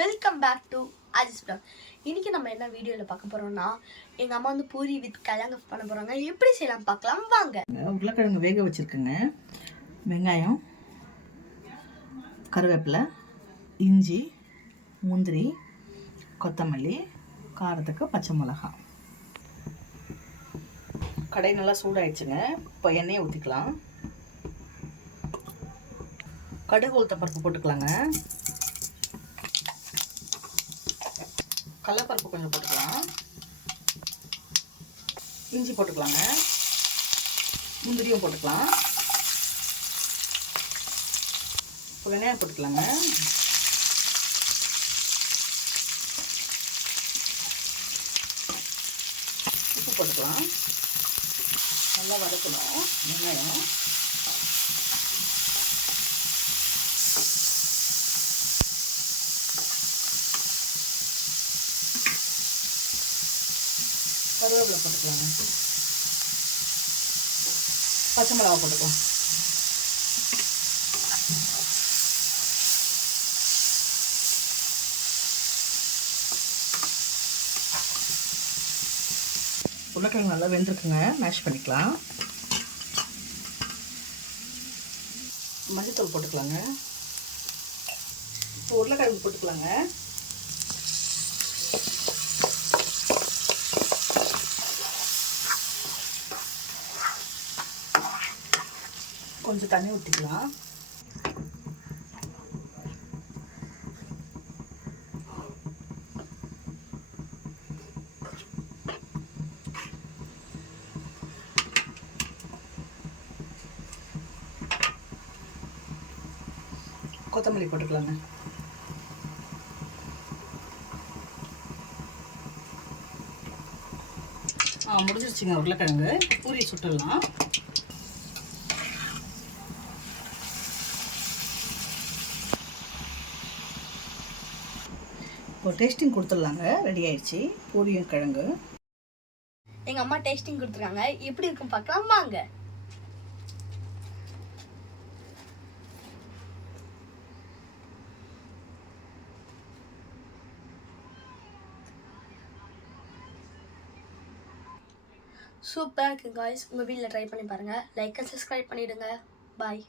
Welcome back to Aajis vlog. இன்னைக்கு நம்ம என்ன வீடியோவில் பார்க்க போகிறோம்னா எங்கள் அம்மா வந்து பூரி வித் கிழங்கு பண்ண போகிறாங்க. எப்படி செய்யலாம் பார்க்கலாம் வாங்க. உருளைக்கிழங்கு வேக வச்சுருக்குங்க. வெங்காயம், கருவேப்பிலை, இஞ்சி, முந்திரி, கொத்தமல்லி, காரத்துக்கு பச்சை மிளகாய். கடை நல்லா சூடாயிடுச்சுங்க. இப்போ எண்ணெயை ஊற்றிக்கலாம். கடுகு உளுத்த பருப்பு போட்டுக்கலாங்க. கடலைப்பருப்பு கொஞ்சம் போட்டுக்கலாம். இஞ்சி போட்டுக்கலாங்க. முந்திரியும் போட்டுக்கலாம். இப்போ வெங்காயம் போட்டுக்கலாங்க. உப்பு போட்டுக்கலாம். நல்லா வதக்கணும் வெங்காயம். கருவேப்பிலை போட்டுக்கலாங்க. பச்சை மிளகா போட்டுக்கலாம். உருளைக்கிழங்கு நல்லா வெந்திருக்குங்க. மேஷ் பண்ணிக்கலாம். மஞ்சத்தூள் போட்டுக்கலாங்க. இப்போ உருளைக்கிழங்கு போட்டுக்கலாங்க. கொஞ்சம் தண்ணி ஊற்றிக்கலாம். கொத்தமல்லி போட்டுக்கலாங்க. முடிஞ்சிருச்சுங்க உருளைக்கிழங்கு. பூரி சுட்டுடலாம். இப்போ டேஸ்டிங் கொடுத்துடலாங்க. ரெடி ஆயிடுச்சு பூரியும் கிழங்கு. எங்கள் அம்மா டேஸ்டிங் கொடுத்துருக்காங்க. எப்படி இருக்கும் பார்க்கலாம் வாங்க. சூப்பராக இருக்குது காய்ஸ். உங்கள் வீட்டில் ட்ரை பண்ணி பாருங்கள். லைக் அண்ட் சப்ஸ்கிரைப் பண்ணிவிடுங்க. பாய்.